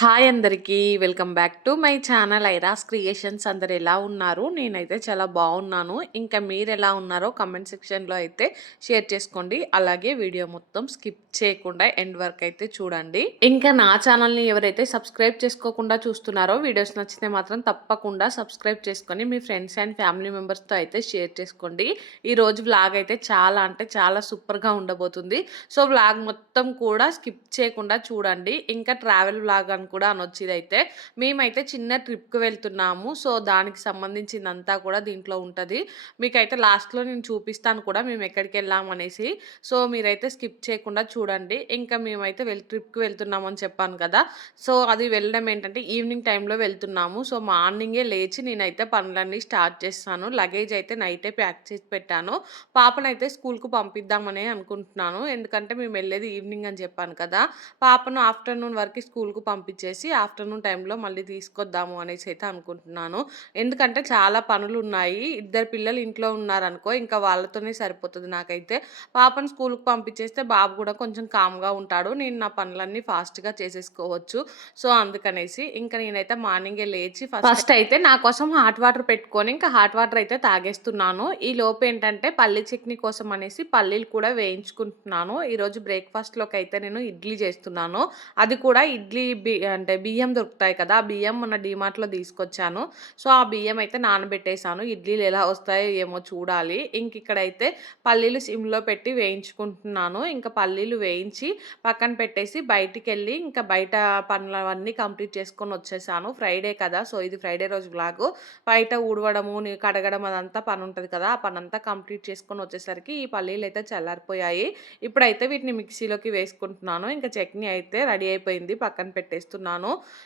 Hi అందరికీ welcome back to my channel ఐరాస్ creations. అందరు ఎలా ఉన్నారు? నేనైతే చాలా బాగున్నాను. ఇంకా మీరు ఎలా ఉన్నారో కమెంట్ సెక్షన్లో అయితే షేర్ చేసుకోండి. అలాగే వీడియో మొత్తం స్కిప్ చేయకుండా ఎండ్ వరకు అయితే చూడండి. ఇంకా నా ఛానల్ని ఎవరైతే సబ్స్క్రైబ్ చేసుకోకుండా చూస్తున్నారో వీడియోస్ నచ్చితే మాత్రం తప్పకుండా సబ్స్క్రైబ్ చేసుకొని మీ ఫ్రెండ్స్ అండ్ ఫ్యామిలీ మెంబర్స్తో అయితే షేర్ చేసుకోండి. ఈ రోజు వ్లాగ్ అయితే చాలా అంటే చాలా సూపర్గా ఉండబోతుంది. సో వ్లాగ్ మొత్తం కూడా స్కిప్ చేయకుండా చూడండి. ఇంకా ట్రావెల్ వ్లాగ్ అని కూడా అనొచ్చు ఇదైతే మేమైతే చిన్న ట్రిప్కి వెళ్తున్నాము. సో దానికి సంబంధించిందంతా కూడా దీంట్లో ఉంటుంది. మీకైతే లాస్ట్లో నేను చూపిస్తాను కూడా మేము ఎక్కడికి వెళ్ళాం అనేసి. సో మీరైతే స్కిప్ చేయకుండా చూడండి. ఇంకా మేమైతే వెళ్ ట్రిప్కి వెళ్తున్నామని చెప్పాను కదా. సో అది వెళ్ళడం ఏంటంటే ఈవినింగ్ టైంలో వెళ్తున్నాము. సో మార్నింగే లేచి నేనైతే పనులన్నీ స్టార్ట్ చేస్తాను. లగేజ్ అయితే నైటే ప్యాక్ చేసి పెట్టాను. పాపనైతే స్కూల్కు పంపిద్దామని అనుకుంటున్నాను. ఎందుకంటే మేము వెళ్ళేది ఈవినింగ్ అని చెప్పాను కదా. పాపను ఆఫ్టర్నూన్ వరకు స్కూల్కు ఇచ్చేసి ఆఫ్టర్నూన్ టైంలో మళ్ళీ తీసుకొద్దాము అనేసి అయితే అనుకుంటున్నాను. ఎందుకంటే చాలా పనులు ఉన్నాయి ఇద్దరు పిల్లలు ఇంట్లో ఉన్నారనుకో ఇంకా వాళ్ళతోనే సరిపోతుంది నాకైతే. పాపను స్కూల్కి పంపించేస్తే బాబు కూడా కొంచెం కామ్గా ఉంటాడు. నేను నా పనులన్నీ ఫాస్ట్గా చేసేసుకోవచ్చు. సో అందుకనేసి ఇంకా నేనైతే మార్నింగే లేచి ఫస్ట్ అయితే నా కోసం హాట్ వాటర్ పెట్టుకొని ఇంకా హాట్ వాటర్ అయితే తాగేస్తున్నాను. ఈ లోపు ఏంటంటే పల్లి చట్నీ కోసం అనేసి పల్లీలు కూడా వేయించుకుంటున్నాను. ఈరోజు బ్రేక్ఫాస్ట్లోకి అయితే నేను ఇడ్లీ చేస్తున్నాను. అది కూడా ఇడ్లీ బి అంటే బియ్యం దొరుకుతాయి కదా ఆ బియ్యం మొన్న డీమార్ట్లో తీసుకొచ్చాను. సో ఆ బియ్యం అయితే నానబెట్టేశాను. ఇడ్లీలు ఎలా వస్తాయో ఏమో చూడాలి. ఇంక ఇక్కడైతే పల్లీలు సిమ్లో పెట్టి వేయించుకుంటున్నాను. ఇంకా పల్లీలు వేయించి పక్కన పెట్టేసి బయటికి వెళ్ళి ఇంకా బయట పనులవన్నీ కంప్లీట్ చేసుకొని వచ్చేసాను. ఫ్రైడే కదా సో ఇది ఫ్రైడే రోజు బ్లాగు బయట ఊడవడము కడగడం అదంతా పని ఉంటుంది కదా ఆ పని అంతా కంప్లీట్ చేసుకొని వచ్చేసరికి ఈ పల్లీలు అయితే చల్లారిపోయాయి. ఇప్పుడైతే వీటిని మిక్సీలోకి వేసుకుంటున్నాను. ఇంకా చట్నీ అయితే రెడీ అయిపోయింది పక్కన పెట్టేస్తున్నాను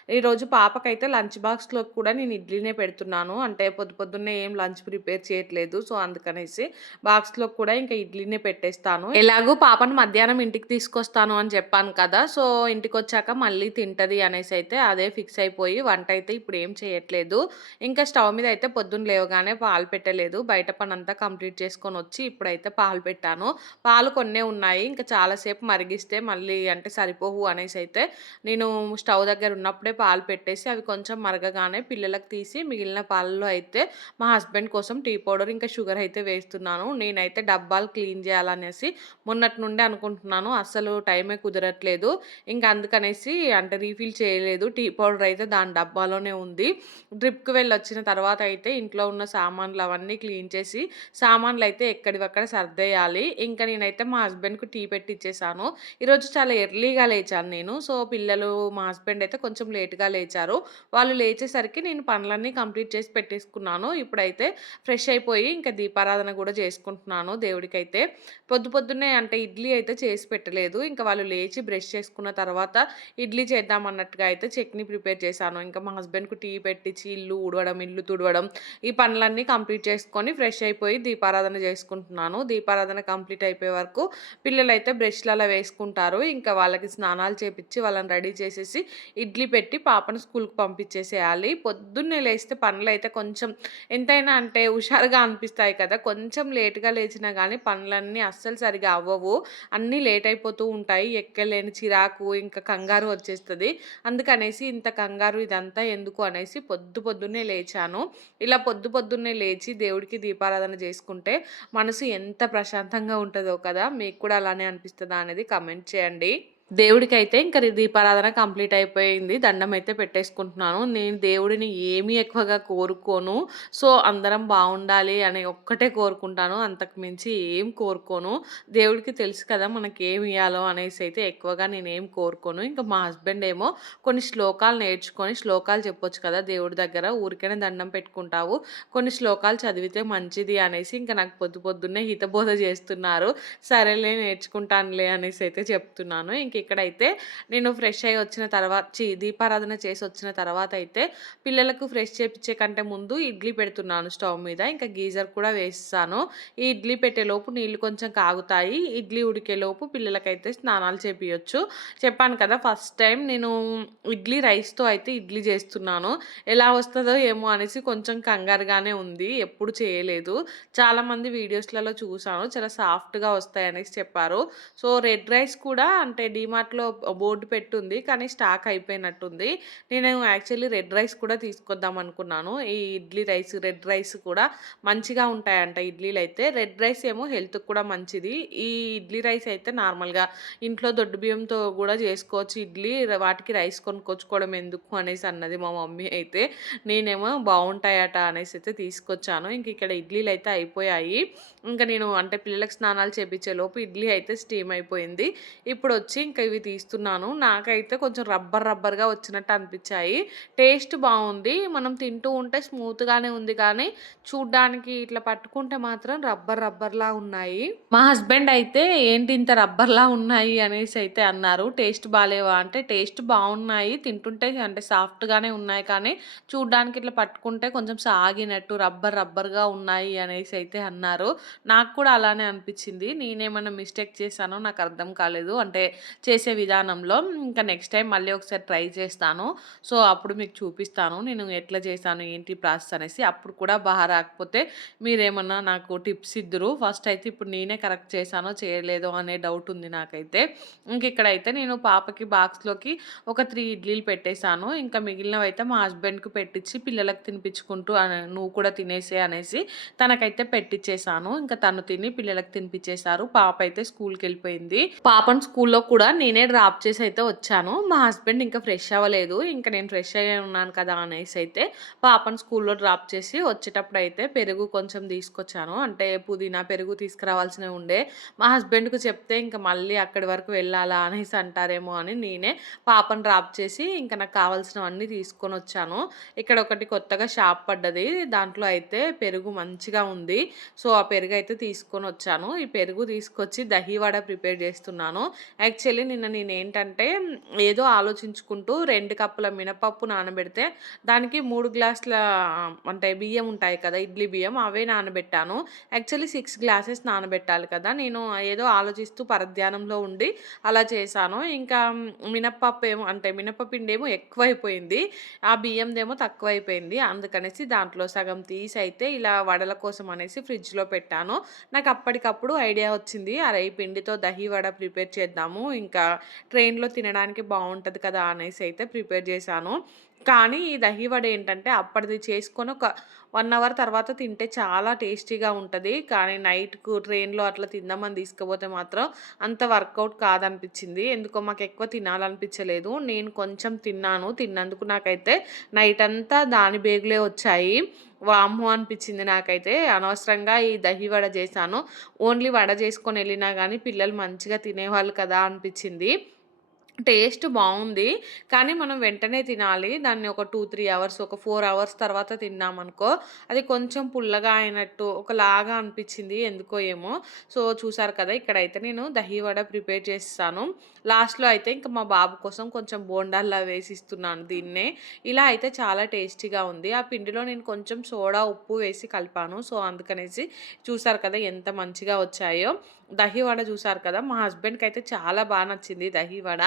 ఈరోజు పాపకైతే లంచ్ బాక్స్లో కూడా నేను ఇడ్లీనే పెడుతున్నాను. అంటే పొద్దు పొద్దున్నే ఏం లంచ్ ప్రిపేర్ చేయట్లేదు. సో అందుకనేసి బాక్స్లో కూడా ఇంకా ఇడ్లీనే పెట్టేస్తాను. ఎలాగో పాపను మధ్యాహ్నం ఇంటికి తీసుకొస్తాను అని చెప్పాను కదా! సో ఇంటికి వచ్చాక మళ్ళీ తింటది అనేసి అయితే అదే ఫిక్స్ అయిపోయి వంట అయితే ఇప్పుడు ఏం చేయట్లేదు. ఇంకా స్టవ్ మీద అయితే పొద్దున్న లేవగానే పాలు పెట్టలేదు. బయట పనంతా కంప్లీట్ చేసుకొని వచ్చి ఇప్పుడైతే పాలు పెట్టాను. పాలు కొన్నే ఉన్నాయి. ఇంకా చాలాసేపు మరిగిస్తే మళ్ళీ అంటే సరిపోవు అనేసి అయితే నేను స్టవ్ దగ్గర ఉన్నప్పుడే పాలు పెట్టేసి అవి కొంచెం మరగగానే పిల్లలకు తీసి మిగిలిన పాలలో అయితే మా హస్బెండ్ కోసం టీ పౌడర్ ఇంకా షుగర్ అయితే వేస్తున్నాను. నేనైతే డబ్బాలు క్లీన్ చేయాలనేసి మొన్నటి నుండి అనుకుంటున్నాను. అసలు టైమే కుదరట్లేదు. ఇంకా అందుకనేసి అంటే రీఫిల్ చేయలేదు. టీ పౌడర్ అయితే దాని డబ్బాలోనే ఉంది. ట్రిప్కి వెళ్ళి వచ్చిన తర్వాత అయితే ఇంట్లో ఉన్న సామాన్లు అవన్నీ క్లీన్ చేసి సామాన్లు అయితే ఎక్కడివక్కడ సర్దేయాలి. ఇంకా నేనైతే మా హస్బెండ్కి టీ పెట్టి ఇచ్చేసాను ఈరోజు చాలా ఎర్లీగా లేచాను నేను. సో పిల్లలు మా హస్బెండ్ హస్బెండ్ అయితే కొంచెం లేట్గా లేచారు. వాళ్ళు లేచేసరికి నేను పనులన్నీ కంప్లీట్ చేసి పెట్టేసుకున్నాను. ఇప్పుడైతే ఫ్రెష్ అయిపోయి ఇంకా దీపారాధన కూడా చేసుకుంటున్నాను దేవుడికైతే. పొద్దు పొద్దున్నే అంటే ఇడ్లీ అయితే చేసి పెట్టలేదు. ఇంకా వాళ్ళు లేచి బ్రష్ చేసుకున్న తర్వాత ఇడ్లీ చేద్దాం అన్నట్టుగా అయితే చట్నీ ప్రిపేర్ చేశాను. ఇంకా మా హస్బెండ్కు టీ పెట్టించి ఇల్లు ఊడవడం ఇల్లు తుడవడం ఈ పనులన్నీ కంప్లీట్ చేసుకొని ఫ్రెష్ అయిపోయి దీపారాధన చేసుకుంటున్నాను. దీపారాధన కంప్లీట్ అయిపోయే వరకు పిల్లలు అయితే బ్రష్లలో వేసుకుంటారు. ఇంకా వాళ్ళకి స్నానాలు చేపించి వాళ్ళని రెడీ చేసేసి ఇడ్లీ పెట్టి పాపను స్కూల్కి పంపించేసేయాలి. పొద్దున్నే లేస్తే పనులు అయితే కొంచెం ఎంతైనా అంటే హుషారుగా అనిపిస్తాయి కదా. కొంచెం లేట్గా లేచినా కానీ పనులన్నీ అస్సలు సరిగా అవ్వవు. అన్నీ లేట్ అయిపోతూ ఉంటాయి. ఎక్కలేని చిరాకు ఇంకా కంగారు వచ్చేస్తుంది. అందుకనేసి ఇంత కంగారు ఇదంతా ఎందుకు అనేసి పొద్దు పొద్దున్నే లేచాను. ఇలా పొద్దు పొద్దున్నే లేచి దేవుడికి దీపారాధన చేసుకుంటే మనసు ఎంత ప్రశాంతంగా ఉంటుందో కదా. మీకు కూడా అలానే అనిపిస్తుందా అనేది కమెంట్ చేయండి. దేవుడికైతే ఇంకా దీపారాధన కంప్లీట్ అయిపోయింది. దండం అయితే పెట్టేసుకుంటున్నాను. నేను దేవుడిని ఏమీ ఎక్కువగా కోరుకోను. సో అందరం బాగుండాలి అని ఒక్కటే కోరుకుంటాను. అంతకు మించి ఏం కోరుకోను. దేవుడికి తెలుసు కదా మనకి ఏమి ఇవ్వాలో అనేసి అయితే ఎక్కువగా నేను ఏం కోరుకోను. ఇంకా మా హస్బెండ్ ఏమో కొన్ని శ్లోకాలు నేర్చుకొని శ్లోకాలు చెప్పొచ్చు కదా దేవుడి దగ్గర. ఊరికైనా దండం పెట్టుకుంటావు. కొన్ని శ్లోకాలు చదివితే మంచిది అనేసి ఇంకా నాకు పొద్దు పొద్దున్నే హితబోధ చేస్తున్నారు. సరేలే నేర్చుకుంటానులే అనేసి అయితే చెప్తున్నాను. ఇంక ఇక్కడైతే నేను ఫ్రెష్ అయ్యి వచ్చిన తర్వాత చి దీపారాధన చేసి వచ్చిన తర్వాత అయితే పిల్లలకు ఫ్రెష్ చేపించే కంటే ముందు ఇడ్లీ పెడుతున్నాను స్టవ్ మీద. ఇంకా గీజర్ కూడా వేస్తాను. ఈ ఇడ్లీ పెట్టేలోపు నీళ్ళు కొంచెం కాగుతాయి. ఇడ్లీ ఉడికేలోపు పిల్లలకైతే స్నానాలు చేపించచ్చు చెప్పాను కదా ఫస్ట్ టైం నేను ఇడ్లీ రైస్తో అయితే ఇడ్లీ చేస్తున్నాను. ఎలా వస్తుందో ఏమో అనేసి కొంచెం కంగారుగానే ఉంది. ఎప్పుడు చేయలేదు. చాలామంది వీడియోస్లలో చూసాను చాలా సాఫ్ట్గా వస్తాయి అనేసి చెప్పారు. సో రెడ్ రైస్ కూడా అంటే డీ డీమార్ట్‌లో బోర్డు పెట్టుంది. కానీ స్టాక్ అయిపోయినట్టుంది. నేను యాక్చువల్లీ రెడ్ రైస్ కూడా తీసుకొద్దాం అనుకున్నాను. ఈ ఇడ్లీ రైస్, రెడ్ రైస్ కూడా మంచిగా ఉంటాయంట ఇడ్లీలు అయితే రెడ్ రైస్ ఏమో హెల్త్‌కి కూడా మంచిది. ఈ ఇడ్లీ రైస్ అయితే నార్మల్‌గా ఇంట్లో దొడ్డు బియ్యంతో కూడా చేసుకోవచ్చు ఇడ్లీ. వాటికి రైస్ కొనుక్కొచ్చుకోవడం ఎందుకు అనేసి అన్నది మా మమ్మీ అయితే. నేనేమో బాగుంటాయట అనేసి అయితే తీసుకొచ్చాను. ఇంక ఇక్కడ ఇడ్లీలు అయితే అయిపోయాయి. ఇంకా నేను అంటే పిల్లలకు స్నానాలు చేపించేలోపు ఇడ్లీ అయితే స్టీమ్ అయిపోయింది. ఇప్పుడు వచ్చి ఇంకా ఇవి తీస్తున్నాను. నాకైతే కొంచెం రబ్బర్ రబ్బర్‌గా వచ్చినట్టు అనిపించాయి టేస్ట్ బాగుంది మనం తింటూ ఉంటే స్మూత్‌గానే ఉంది కానీ, చూడ్డానికి ఇట్లా పట్టుకుంటే మాత్రం రబ్బర్ రబ్బర్‌లా ఉన్నాయి. మా హస్బెండ్ అయితే ఏంటి ఇంత రబ్బర్‌లా ఉన్నాయి అనేసి అయితే అన్నారు. టేస్ట్ బాగాలేవా అంటే, టేస్ట్ బాగున్నాయి తింటుంటే అంటే సాఫ్ట్‌గానే ఉన్నాయి కానీ, చూడ్డానికి ఇట్లా పట్టుకుంటే కొంచెం సాగినట్టు రబ్బర్ రబ్బర్‌గా ఉన్నాయి అనేసి అయితే అన్నారు. నాకు కూడా అలానే అనిపించింది నేనేమన్నా మిస్టేక్ చేశానో నాకు అర్థం కాలేదు. అంటే చేసే విధానంలో. ఇంకా నెక్స్ట్ టైం మళ్ళీ ఒకసారి ట్రై చేస్తాను. సో, అప్పుడు మీకు చూపిస్తాను. నేను ఎట్లా చేశాను, ఏంటి ప్రాసెస్ అనేసి. అప్పుడు కూడా బాగా రాకపోతే మీరేమన్నా నాకు టిప్స్ ఇద్దరు ఫస్ట్ అయితే ఇప్పుడు నేనే కరెక్ట్ చేశానో, చేయలేదో అనే డౌట్ ఉంది నాకైతే. ఇంక ఇక్కడైతే నేను పాపకి బాక్స్‌లోకి ఒక త్రీ ఇడ్లీలు పెట్టేసాను. ఇంకా మిగిలినవి అయితే మా హస్బెండ్‌కి పెట్టిచ్చి పిల్లలకు తినిపించుకుంటూ నువ్వు కూడా తినేసే అనేసి తనకైతే పెట్టిచ్చేసాను. ఇంకా తను తిని పిల్లలకు తినిపించేశారు. పాప అయితే స్కూల్కి వెళ్ళిపోయింది పాపను స్కూల్‌లో కూడా నేనే డ్రాప్ చేసి అయితే వచ్చాను. మా హస్బెండ్ ఇంకా ఫ్రెష్ అవ్వలేదు. ఇంకా నేను ఫ్రెష్ అయ్యే ఉన్నాను కదా అనేసి అయితే పాపను స్కూల్‌లో డ్రాప్ చేసి వచ్చేటప్పుడు అయితే పెరుగు కొంచెం తీసుకొచ్చాను. అంటే పుదీనా, పెరుగు తీసుకురావాల్సినవి ఉండే. మా హస్బెండ్‌కి చెప్తే ఇంక మళ్ళీ అక్కడి వరకు వెళ్ళాలా అనేసి అంటారేమో అని నేనే పాపను డ్రాప్ చేసి ఇంకా నాకు కావాల్సినవన్నీ తీసుకొని వచ్చాను ఇక్కడ ఒకటి కొత్తగా షాప్ పడ్డది. దాంట్లో అయితే పెరుగు మంచిగా ఉంది. సో, ఆ పెరుగు అయితే తీసుకొని వచ్చాను ఈ పెరుగు తీసుకొచ్చి దహి వడ ప్రిపేర్ చేస్తున్నాను. యాక్చువల్లీ నిన్న నేను ఏంటంటే ఏదో ఆలోచించుకుంటూ రెండు కప్పుల మినపప్పు నానబెడితే దానికి మూడు గ్లాసుల అంటే బియ్యం ఉంటాయి కదా! ఇడ్లీ బియ్యం అవే నానబెట్టాను. యాక్చువల్లీ సిక్స్ గ్లాసెస్ నానబెట్టాలి కదా! నేను ఏదో ఆలోచిస్తూ పరధ్యానంలో ఉండి అలా చేశాను. ఇంకా మినపప్పు ఏమో అంటే మినపపిండేమో ఎక్కువైపోయింది. ఆ బియ్యందేమో తక్కువైపోయింది. అందుకనేసి దాంట్లో సగం తీసి అయితే ఇలా వడల కోసం అనేసి ఫ్రిడ్జ్‌లో పెట్టాను. నాకు అప్పటికప్పుడు ఐడియా వచ్చింది. అరే! ఈ పిండితో దహి వడ ప్రిపేర్ చేద్దాము. ఇంకా ఇంకా ట్రైన్‌లో తినడానికి బాగుంటుంది కదా! అనేసి అయితే ప్రిపేర్ చేశాను. కానీ ఈ దహి వడ ఏంటంటే అప్పటిది చేసుకొని ఒక వన్ అవర్ తర్వాత తింటే చాలా టేస్టీగా ఉంటుంది కానీ నైట్‌కు ట్రైన్‌లో అట్లా తిందామని తీసుకుపోతే మాత్రం అంత వర్కౌట్ కాదనిపించింది ఎందుకో మాకు ఎక్కువ తినాలనిపించలేదు. నేను కొంచెం తిన్నాను. తిన్నందుకు నాకైతే నైట్ అంతా దాని బేగులే వచ్చాయి. వామ్మో! అనిపించింది నాకైతే. అనవసరంగా ఈ దహి వడ చేశాను. ఓన్లీ వడ చేసుకొని వెళ్ళినా కానీ పిల్లలు మంచిగా తినేవాళ్ళు కదా! అనిపించింది టేస్ట్ బాగుంది కానీ మనం వెంటనే తినాలి. దాన్ని ఒక 2, 3 అవర్స్ ఒక ఫోర్ అవర్స్ తర్వాత తిన్నామనుకో అది కొంచెం పుల్లగా అయినట్టు ఒకలాగా అనిపించింది ఎందుకో ఏమో! సో, చూసారు కదా! ఇక్కడైతే నేను దహి వడ ప్రిపేర్ చేస్తాను లాస్ట్‌లో అయితే ఇంక మా బాబు కోసం కొంచెం బోండాల్లా వేసిస్తున్నాను దీన్నే. ఇలా అయితే చాలా టేస్టీగా ఉంది. ఆ పిండిలో నేను కొంచెం సోడా, ఉప్పు వేసి కలిపాను. సో, అందుకనేసి చూసారు కదా! ఎంత మంచిగా వచ్చాయో! దహి వడ కదా! మా హస్బెండ్కి అయితే చాలా బాగా నచ్చింది దహి వడ.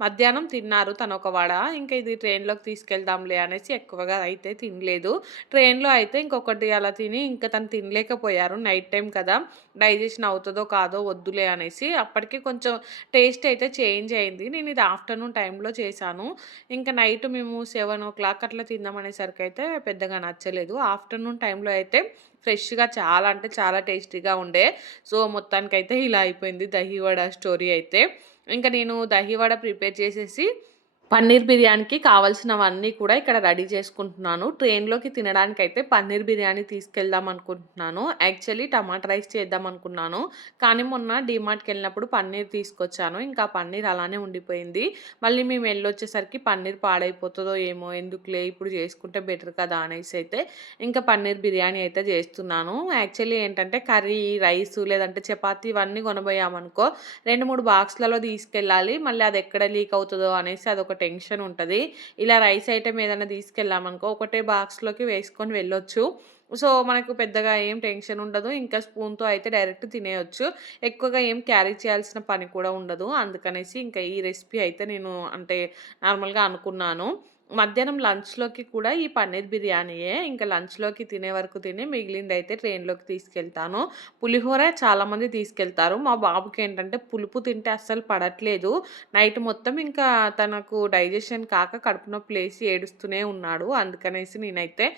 మధ్యాహ్నం తిన్నారు తను ఒక వడ. ఇంకా ఇది ట్రైన్‌లోకి తీసుకెళ్దాంలే అనేసి ఎక్కువగా అయితే తినలేదు. ట్రైన్‌లో అయితే ఇంకొకటి అలా తిని ఇంక తను తినలేకపోయారు. నైట్ టైం కదా! డైజెషన్ అవుతుందో కాదో వద్దులే అనేసి. అప్పటికి కొంచెం టేస్ట్ అయితే చేంజ్ అయింది. నేను ఇది ఆఫ్టర్‌నూన్ టైంలో చేశాను. ఇంకా నైట్ మేము 7:00 అట్లా తిందామనేసరికైతే పెద్దగా నచ్చలేదు. ఆఫ్టర్‌నూన్ టైంలో అయితే ఫ్రెష్‌గా చాలా అంటే చాలా టేస్టీగా ఉండే. సో, మొత్తానికైతే ఇలా అయిపోయింది దహి వడ స్టోరీ అయితే. ఇంకా నేను దహి వడ ప్రిపేర్ చేసేసి పన్నీర్ బిర్యానీకి కావాల్సినవన్నీ కూడా ఇక్కడ రెడీ చేసుకుంటున్నాను. ట్రైన్‌లోకి తినడానికి అయితే పన్నీర్ బిర్యానీ తీసుకెళ్దాం అనుకుంటున్నాను. యాక్చువల్లీ టమాటా రైస్ చేద్దాం అనుకున్నాను. కానీ మొన్న డీమార్ట్‌కెళ్ళినప్పుడు పన్నీర్ తీసుకొచ్చాను. ఇంకా పన్నీర్ అలానే ఉండిపోయింది. మళ్ళీ మేము వెళ్ళొచ్చేసరికి పన్నీర్ పాడైపోతుందో ఏమో! ఎందుకులే ఇప్పుడు చేసుకుంటే బెటర్ కదా! అనేసి అయితే ఇంకా పన్నీర్ బిర్యానీ అయితే చేస్తున్నాను. యాక్చువల్లీ ఏంటంటే కర్రీ, రైసు లేదంటే చపాతీ ఇవన్నీ కొనబోయామనుకో 2, 3 బాక్స్‌లలో తీసుకెళ్ళాలి. మళ్ళీ అది ఎక్కడ లీక్ అవుతుందో అనేసి అదొకటి టెన్షన్ ఉంటుంది ఇలా రైస్ ఐటెం ఏదైనా తీసుకెళ్ళామనుకో ఒకటే బాక్స్‌లోకి వేసుకొని వెళ్ళొచ్చు. సో, మనకు పెద్దగా ఏం టెన్షన్ ఉండదు. ఇంకా స్పూన్‌తో అయితే డైరెక్ట్ తినేయొచ్చు. ఎక్కువగా ఏం క్యారీ చేయాల్సిన పని కూడా ఉండదు. అందుకనేసి ఇంకా ఈ రెసిపీ అయితే నేను అంటే నార్మల్‌గా అనుకున్నాను. మధ్యాహ్నం లంచ్‌లోకి కూడా ఈ పన్నీర్ బిర్యానీయే. ఇంకా లంచ్‌లోకి తినే వరకు తిని మిగిలిందయితే ట్రైన్‌లోకి తీసుకెళ్తాను. పులిహోర చాలామంది తీసుకెళ్తారు. మా బాబుకి ఏంటంటే పులుపు తింటే అస్సలు పడట్లేదు. నైట్ మొత్తం ఇంకా తనకు డైజెషన్ కాక కడుపు నొప్పి లేసి ఏడుస్తూనే ఉన్నాడు. అందుకనేసి నేనైతే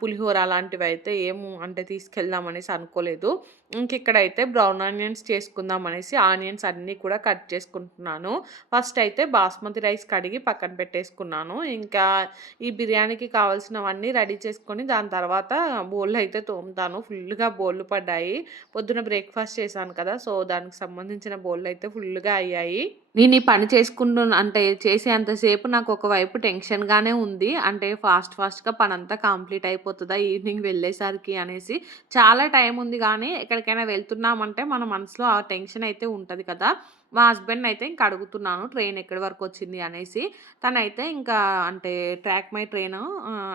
పులిహోర అలాంటివి అయితే ఏం అంటే తీసుకెళ్దామనేసి అనుకోలేదు. ఇంక ఇక్కడైతే బ్రౌన్ ఆనియన్స్ చేసుకుందాం అనేసి ఆనియన్స్ అన్నీ కూడా కట్ చేసుకుంటున్నాను. ఫస్ట్ అయితే బాస్మతి రైస్ కడిగి పక్కన పెట్టేసుకున్నాను. ఇంకా ఇంకా ఈ బిర్యానీకి కావాల్సినవన్నీ రెడీ చేసుకొని దాని తర్వాత బోళ్ళు అయితే తోముతాను. ఫుల్‌గా బోళ్ళు పడ్డాయి. పొద్దున బ్రేక్‌ఫాస్ట్ చేశాను కదా! సో, దానికి సంబంధించిన బోళ్ళయితే ఫుల్‌గా అయ్యాయి. నేను ఈ పని చేసుకుంటూ అంటే చేసేంతసేపు నాకు ఒకవైపు టెన్షన్‌గానే ఉంది. అంటే ఫాస్ట్ ఫాస్ట్‌గా పనంతా కంప్లీట్ అయిపోతుందా ఈవినింగ్ వెళ్ళేసరికి అనేసి. చాలా టైం ఉంది కానీ ఎక్కడికైనా వెళ్తున్నామంటే మన మనసులో ఆ టెన్షన్ అయితే ఉంటుంది కదా! మా హస్బెండ్ అయితే ఇంకా అడుగుతున్నాను ట్రైన్ ఎక్కడి వరకు వచ్చింది అనేసి. తనైతే ఇంకా అంటే track my train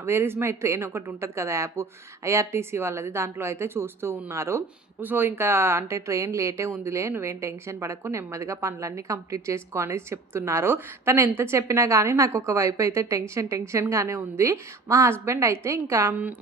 where is my train ఒకటి ఉంటుంది కదా యాప్ ఐఆర్‌టీసీ వాళ్ళది. దాంట్లో అయితే చూస్తూ ఉన్నారు. సో, ఇంకా అంటే ట్రైన్ లేటే ఉందిలే నువ్వేం టెన్షన్ పడకు నెమ్మదిగా పనులన్నీ కంప్లీట్ చేసుకో అనేసి చెప్తున్నారు. తను ఎంత చెప్పినా కానీ నాకు ఒక వైపు అయితే టెన్షన్ టెన్షన్‌గానే ఉంది. మా హస్బెండ్ అయితే ఇంకా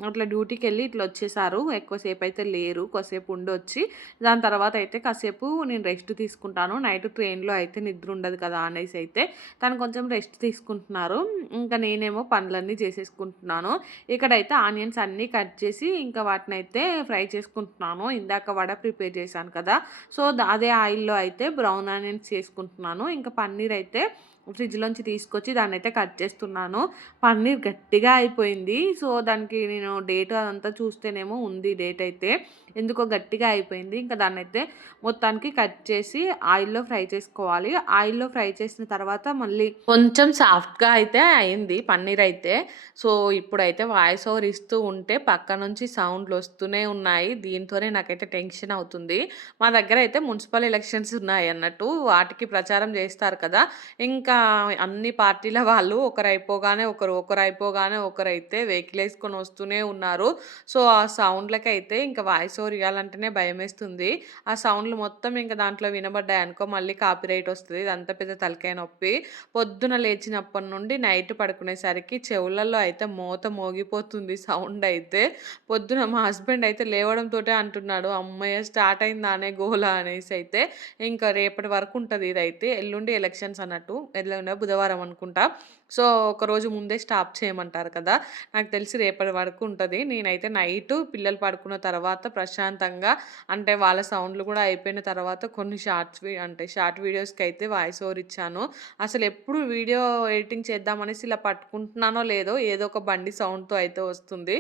అట్లా డ్యూటీకి వెళ్ళి ఇట్లా వచ్చేసారు. ఎక్కువసేపు అయితే లేరు. కొద్దిసేపు ఉండొచ్చి దాని తర్వాత అయితే కాసేపు నేను రెస్ట్ తీసుకుంటాను. నైట్ ట్రైన్‌లో అయితే నిద్ర ఉండదు కదా! అనేసి అయితే తను కొంచెం రెస్ట్ తీసుకుంటున్నారు. ఇంకా నేనేమో పనులన్నీ చేసేసుకుంటున్నాను. ఇక్కడైతే ఆనియన్స్ అన్నీ కట్ చేసి ఇంకా వాటినైతే ఫ్రై చేసుకుంటున్నాను. ఇందాక వడ ప్రిపేర్ చేశాను కదా! సో, అదే ఆయిల్‌లో అయితే బ్రౌన్ ఆనియన్స్ చేసుకుంటున్నాను. ఇంకా పన్నీర్ అయితే ఫ్రిడ్జ్‌లోంచి తీసుకొచ్చి దాన్నయితే కట్ చేస్తున్నాను. పన్నీర్ గట్టిగా అయిపోయింది. సో, దానికి నేను డేట్ అదంతా చూస్తేనేమో ఉంది డేట్ అయితే. ఎందుకో గట్టిగా అయిపోయింది. ఇంకా దాన్నయితే మొత్తానికి కట్ చేసి ఆయిల్‌లో ఫ్రై చేసుకోవాలి. ఆయిల్‌లో ఫ్రై చేసిన తర్వాత మళ్ళీ కొంచెం సాఫ్ట్‌గా అయితే అయింది పన్నీర్ అయితే. సో, ఇప్పుడైతే వాయిస్ ఓవర్ ఇస్తూ ఉంటే పక్క నుంచి సౌండ్లు వస్తూనే ఉన్నాయి. దీంతోనే నాకైతే టెన్షన్ అవుతుంది. మా దగ్గర అయితే మున్సిపల్ ఎలక్షన్స్ ఉన్నాయి అన్నట్టు వాటికి ప్రచారం చేస్తారు కదా! ఇంకా ఇంకా అన్ని పార్టీల వాళ్ళు ఒకరైపోగానే ఒకరు, ఒకరైపోగానే ఒకరైతే వెహికల్ వేసుకొని వస్తూనే ఉన్నారు. సో, ఆ సౌండ్‌లకైతే ఇంకా వాయిస్ ఓవర్ ఇయ్యాలంటేనే భయమేస్తుంది. ఆ సౌండ్‌లు మొత్తం ఇంక దాంట్లో వినబడ్డాయి అనుకో మళ్ళీ కాపీరైట్ వస్తుంది ఇదంతా పెద్ద తలకాయ నొప్పి. పొద్దున లేచినప్పటి నుండి నైట్ పడుకునేసరికి చెవులలో అయితే మూత మోగిపోతుంది సౌండ్ అయితే. పొద్దున మా హస్బెండ్ అయితే లేవడంతోటే అంటున్నాడు, అమ్మయ్య స్టార్ట్ అయిందానే గోలా అనేసి అయితే. ఇంకా రేపటి వరకు ఉంటుంది ఇదైతే. ఎల్లుండి ఎలక్షన్స్ అన్నట్టు. ఎల్లుండో బుధవారం అనుకుంటా. సో, ఒకరోజు ముందే స్టాప్ చేయమంటారు కదా! నాకు తెలిసి రేపటి వరకు ఉంటుంది నేనైతే నైట్ పిల్లలు పడుకున్న తర్వాత ప్రశాంతంగా అంటే వాళ్ళ సౌండ్‌లు కూడా అయిపోయిన తర్వాత కొన్ని షార్ట్స్ అంటే షార్ట్ వీడియోస్కి అయితే వాయిస్ ఓవర్ ఇచ్చాను. అసలు ఎప్పుడు వీడియో ఎడిటింగ్ చేద్దామనేసి ఇలా పట్టుకుంటున్నానో లేదో ఏదో ఒక బండి సౌండ్‌తో అయితే వస్తుంది.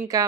ఇంకా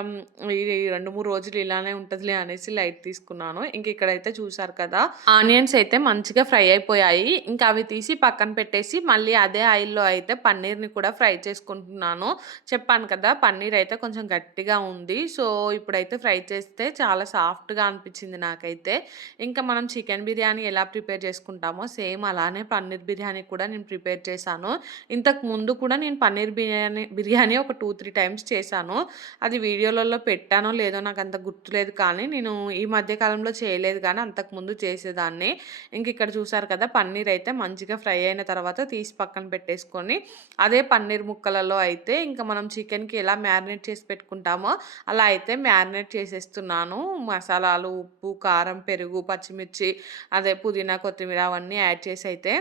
ఈ 2, 3 రోజులు ఇలానే ఉంటుందిలే అనేసి లైట్ తీసుకున్నాను. ఇంక ఇక్కడైతే చూసారు కదా! ఆనియన్స్ అయితే మంచిగా ఫ్రై అయిపోయాయి. ఇంకా అవి తీసి పక్కన పెట్టేసి మళ్ళీ అదే ఆయిల్‌లో అయితే పన్నీర్‌ని కూడా ఫ్రై చేసుకుంటున్నాను. చెప్పాను కదా! పన్నీర్ అయితే కొంచెం గట్టిగా ఉంది. సో, ఇప్పుడైతే ఫ్రై చేస్తే చాలా సాఫ్ట్‌గా అనిపించింది నాకైతే. ఇంకా మనం చికెన్ బిర్యానీ ఎలా ప్రిపేర్ చేసుకుంటామో సేమ్ అలానే పన్నీర్ బిర్యానీ కూడా నేను ప్రిపేర్ చేశాను. ఇంతకు ముందు కూడా నేను పన్నీర్ బిర్యానీ బిర్యానీ ఒక 2, 3 టైమ్స్ చేశాను. అది వీడియోలలో పెట్టానో లేదో నాకు అంత గుర్తులేదు కానీ నేను ఈ మధ్యకాలంలో చేయలేదు కానీ అంతకుముందు చేసేదాన్ని. ఇంక ఇక్కడ చూసారు కదా! పన్నీర్ అయితే మంచిగా ఫ్రై అయిన తర్వాత తీసి పక్కన పెట్టేసుకొని అదే పన్నీర్ ముక్కలలో అయితే ఇంకా మనం చికెన్‌కి ఎలా మ్యారినేట్ చేసి పెట్టుకుంటామో అలా అయితే మ్యారినేట్ చేసేస్తున్నాను. మసాలాలు, ఉప్పు, కారం, పెరుగు, పచ్చిమిర్చి అదే పుదీనా, కొత్తిమీర అవన్నీ యాడ్ చేసి అయితే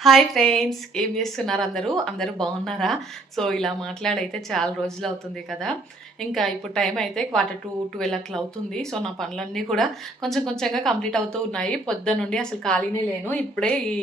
హాయ్ ఫ్రెండ్స్! ఏం చేస్తున్నారు అందరూ? అందరూ బాగున్నారా? సో, ఇలా మాట్లాడైతే చాలా రోజులు అవుతుంది కదా! ఇంకా ఇప్పుడు టైం అయితే 1:45 అట్లా అవుతుంది. సో, నా పనులన్నీ కూడా కొంచెం కొంచెంగా కంప్లీట్ అవుతూ ఉన్నాయి. పొద్దున్నుండి అసలు ఖాళీనే లేను. ఇప్పుడే ఈ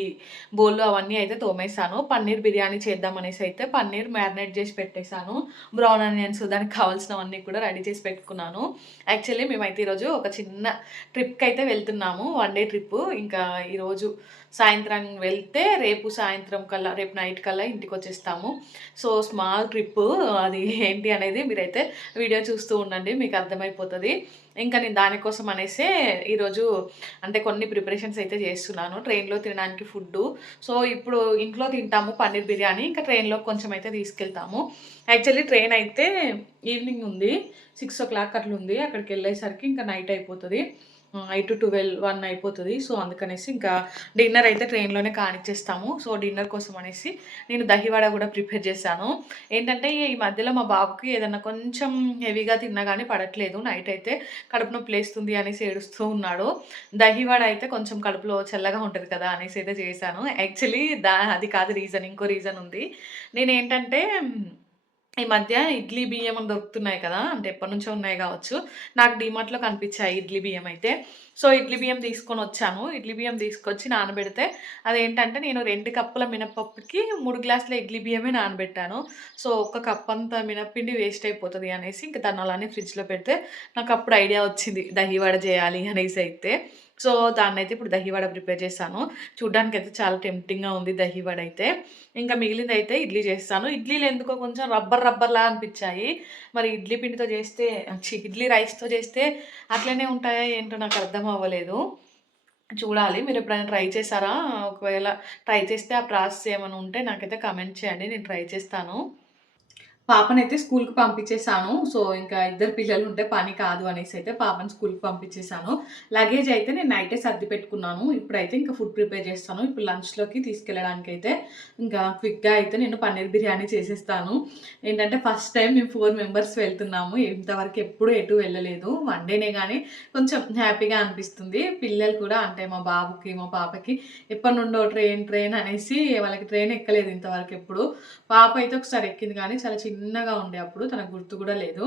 బోళ్ళు అవన్నీ అయితే తోమేసాను. పన్నీర్ బిర్యానీ చేద్దామనేసి అయితే పన్నీర్ మ్యారినేట్ చేసి పెట్టేసాను. బ్రౌన్ ఆనియన్స్ దానికి కావాల్సినవన్నీ కూడా రెడీ చేసి పెట్టుకున్నాను. యాక్చువల్లీ మేమైతే ఈరోజు ఒక చిన్న ట్రిప్కి అయితే వెళ్తున్నాము. One day trip. ఇంకా ఈరోజు సాయంత్రం వెళ్తే రేపు సాయంత్రం కల్లా రేపు నైట్ కల్లా ఇంటికి వచ్చేస్తాము సో, స్మాల్ ట్రిప్పు అది ఏంటి అనేది మీరైతే వీడియో చూస్తూ ఉండండి. మీకు అర్థమైపోతుంది ఇంకా నేను దానికోసం అనేసే ఈరోజు అంటే కొన్ని ప్రిపరేషన్స్ అయితే చేస్తున్నాను. ట్రైన్‌లో తినడానికి ఫుడ్డు. సో, ఇప్పుడు ఇంట్లో తింటాము పన్నీర్ బిర్యానీ. ఇంకా ట్రైన్‌లో కొంచెం అయితే తీసుకెళ్తాము. యాక్చువల్లీ ట్రైన్ అయితే ఈవినింగ్ ఉంది. సిక్స్ ఓ క్లాక్ అట్లా ఉంది అక్కడికి వెళ్ళేసరికి ఇంకా నైట్ అయిపోతుంది ఎయిట్ ట్వెల్వ్ వన్ అయిపోతుంది సో అందుకనేసి ఇంకా డిన్నర్ అయితే ట్రైన్లోనే కానిచ్చేస్తాము. సో డిన్నర్ కోసం అనేసి నేను దహివాడ కూడా ప్రిపేర్ చేశాను. ఏంటంటే ఈ మధ్యలో మా బాబుకి ఏదన్నా కొంచెం హెవీగా తిన్నా కానీ పడట్లేదు. నైట్ అయితే కడుపు నొప్పి లేస్తుంది అనేసి ఏడుస్తూ ఉన్నాడు. దహివాడ అయితే కొంచెం కడుపులో చల్లగా ఉంటుంది కదా అనేసి అయితే చేశాను. యాక్చువల్లీ దా అది కాదు రీజన్ ఇంకో రీజన్ ఉంది. నేను ఏంటంటే ఈ మధ్య ఇడ్లీ బియ్యం అని దొరుకుతున్నాయి కదా అంటే ఎప్పటి నుంచో ఉన్నాయి కావచ్చు నాకు డిమార్ట్లో కనిపించాయి ఇడ్లీ బియ్యం అయితే. సో ఇడ్లీ బియ్యం తీసుకొని వచ్చాను. ఇడ్లీ బియ్యం తీసుకొచ్చి నానబెడితే అదేంటంటే నేను రెండు కప్పుల మినపప్పుకి మూడు గ్లాసుల ఇడ్లీ బియ్యమే నానబెట్టాను. సో ఒక కప్ అంతా మినపిండి వేస్ట్ అయిపోతుంది అనేసి ఇంకా దాన్ని అలానే ఫ్రిడ్జ్లో పెడితే నాకు అప్పుడు ఐడియా వచ్చింది దహి చేయాలి అనేసి అయితే. సో దాన్నైతే ఇప్పుడు దహివడ ప్రిపేర్ చేశాను. చూడ్డానికి అయితే చాలా టెంప్టింగ్గా ఉంది దహివడ అయితే ఇంకా మిగిలింది అయితే ఇడ్లీ చేస్తాను. ఇడ్లీలు ఎందుకో కొంచెం రబ్బర్ రబ్బర్లా అనిపించాయి. మరి ఇడ్లీ పిండితో చేస్తే ఇడ్లీ రైస్తో చేస్తే అట్లనే ఉంటాయా ఏంటో నాకు అర్థం అవ్వలేదు. చూడాలి. మీరు ఎప్పుడైనా ట్రై చేశారా? ఒకవేళ ట్రై చేస్తే ఆ ప్రాసెస్ ఏమైనా ఉంటే నాకైతే కమెంట్ చేయండి. నేను ట్రై చేస్తాను. పాపనైతే స్కూల్కి పంపించేశాను. సో ఇంకా ఇద్దరు పిల్లలు ఉంటే పని కాదు అనేసి అయితే పాపని స్కూల్కి పంపించేశాను. లగేజ్ అయితే నేను నైటే సర్ది పెట్టుకున్నాను. ఇప్పుడైతే ఇంకా ఫుడ్ ప్రిపేర్ చేస్తాను. ఇప్పుడు లంచ్లోకి తీసుకెళ్ళడానికి అయితే ఇంకా క్విక్గా అయితే నేను పన్నీర్ బిర్యానీ చేసేస్తాను. ఏంటంటే ఫస్ట్ టైం మేము ఫోర్ మెంబర్స్ వెళ్తున్నాము. ఇంతవరకు ఎప్పుడు ఎటు వెళ్ళలేదు. వన్ డేనే కానీ కొంచెం హ్యాపీగా అనిపిస్తుంది. పిల్లలు కూడా అంటే మా బాబుకి మా పాపకి ఎప్పటి నుండో ట్రైన్ ట్రైన్ అనేసి వాళ్ళకి ట్రైన్ ఎక్కలేదు ఇంతవరకు ఎప్పుడు. పాప అయితే ఒకసారి ఎక్కింది కానీ చాలా చిన్న చిన్నగా ఉండే అప్పుడు తనకు గుర్తు కూడా లేదు.